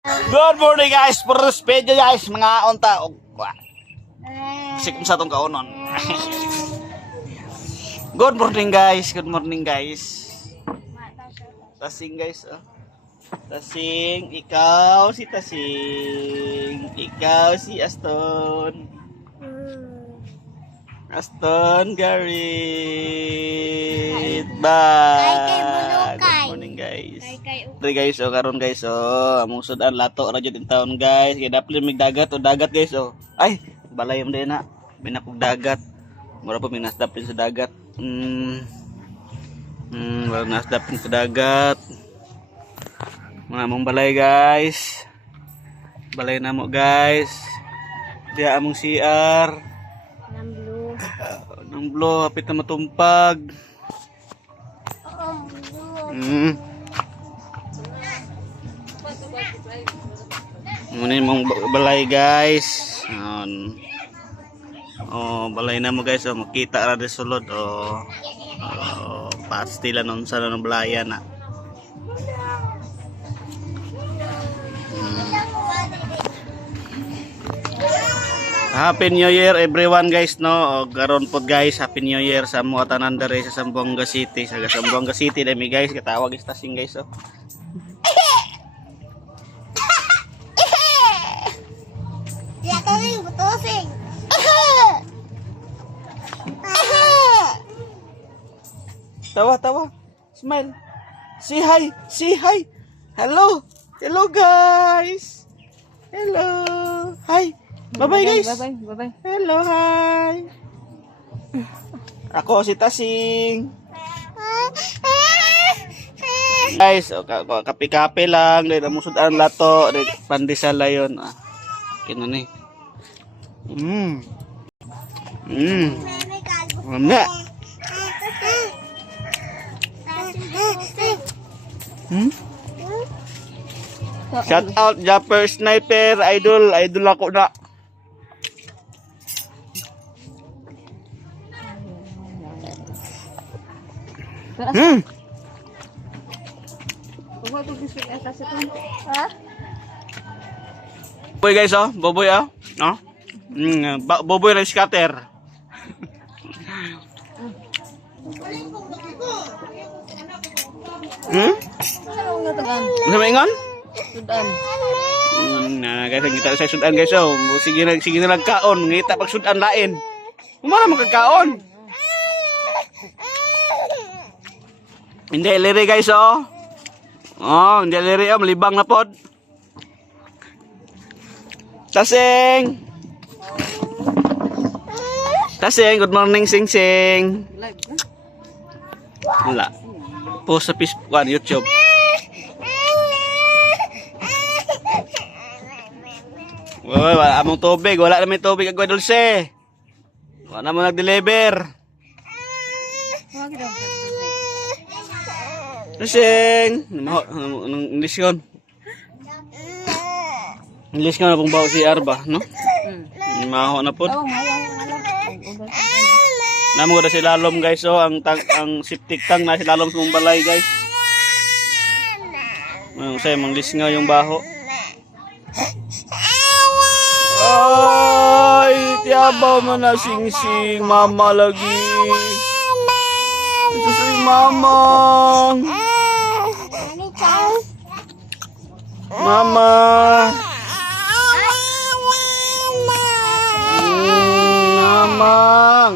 Good morning guys, first video guys, mga unta. Kasi kung sa itong kaunon. Good morning guys, good morning guys. Tasing guys, oh. Tasing, ikaw si Tasing. Ikaw si Aston. Aston Garrett. Bye. Good morning guys. Pre guys, oh karon guys, oh among sudan lato ra jud in taon guys. Kay dapat mig dagat o dagat guys, oh. Ay, balay mo din na. Binakog dagat. Mura pa minasdapin sa dagat. Wala nasdapin sa dagat. Mga among balay guys. Balay na mo guys. Diya among CR. Nang blue, hapit na matumpag. Muna mong balay guys. Oh, balay na mo guys. Oh, makita ra di sulod. Oh, pastila nun sa ng balayan na. Happy New Year everyone guys, no. Karon pod guys, Happy New Year sa mga tanan dere sa Zamboanga City. Sa Zamboanga City dami guys, katawag istasing guys, oh. Ya tawing butosing. Tawa. Smile. Say hi. Say hi. Hello. Hello guys. Hello. Hi. Bye-bye guys. Bye-bye. Hello, hi. Ako si Tasing. Guys, kape-kape lang. Dahil ang sudan lato. Dahil pandesal layon. Kino ni. Wala. Shout out Japper Sniper. Idol ako na. Boy guys, oh, boboy oh. No? Boboy na scatter. Ano maingon? Sudan. Nah, guys, kita sa sudan guys, oh. Sige na nagkaon, ngita pag sudan lain. Kumana magkakaon? Hindi liri guys, oh. Oh, hindi liri, oh, malibang na pod. Tasing, good morning, Sing. Wala. Post sa Facebook, YouTube. Wala among tubig, wala na may tubig agwa dulce. Wala na mo nag-deliver. Tasing, English yun. English nga na pong bawa si Arba, no? Maho na po. Namo ko na si Lalom guys, oh, ang septic tank na si Lalom sa mong balay guys. Sa'yo, manglis nga yung baho. Ay, tiyabaw mo na sing-sing, mama lagi. Susay mamang. Mama. Mamang.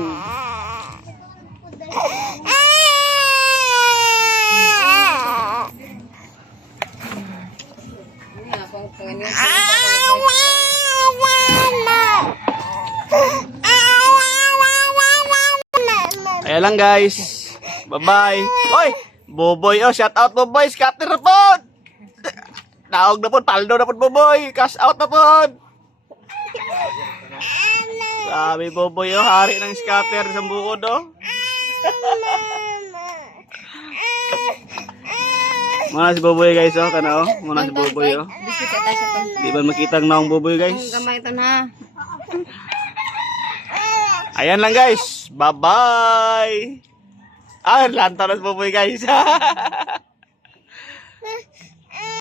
Ayan lang guys. Bye-bye. Oy, Boboy, oh, shout out Boboy, scatter na po. Naog na po, paldo na po Boboy, cash out na po. Sabi Boboy, oh, hari ng scatter sa bukod, oh. Muna si Boboy guys, oh, kana, oh. Muna si Boboy, oh. Di ba makita ang naong Boboy guys? Gamay ito na. Ayan lang guys. Bye-bye. Lantaw na si Boboy guys.